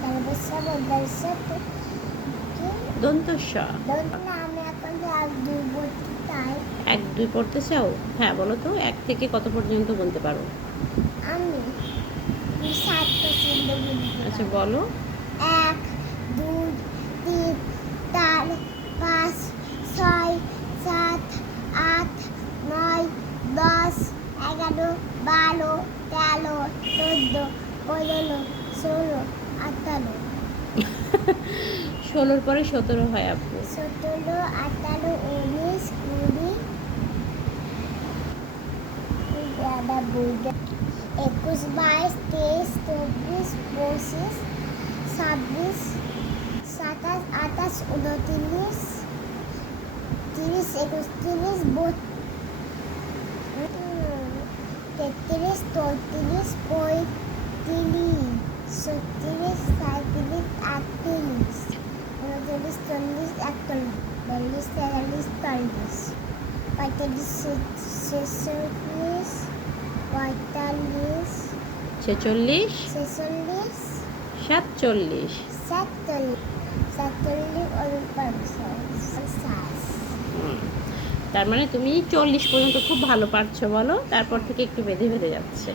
তারপর সব দর্শক না আমি এখন এক দুই বলতে এক দুই পড়তে চাও? হ্যাঁ বলো তো এক থেকে কত পর্যন্ত বলতে পারো? আমি সাত পর্যন্ত বলতে আচ্ছা বলো। বারো তেরো চোদ্দ পনেরো ষোলো আঠারো ষোলোর পরে সতেরো হয় আপু। সতেরো আঠারো উনিশ কুড়ি একুশ বাইশ তেইশ চব্বিশ পঁচিশ ছাব্বিশ সাতাশ আঠাশ উনত্রিশ তিরিশ একত্রিশ তেত্রিশ পঁয়ত্রিশ ছত্রিশ সাঁত্রিশ আটত্রিশ উনচল্লিশ চল্লিশ একচল্লিশ বিয়াল্লিশ তেতাল্লিশ চল্লিশ পঁয়তাল্লিশ ছেচল্লিশ পঁয়তাল্লিশ ছেচল্লিশ ছেচল্লিশ সাতচল্লিশ। সাতচল্লিশ সাতচল্লিশ তার মানে তুমি চল্লিশ পর্যন্ত খুব ভালো পারছ বলো, তারপর থেকে একটু বেঁধে বেঁধে যাচ্ছে।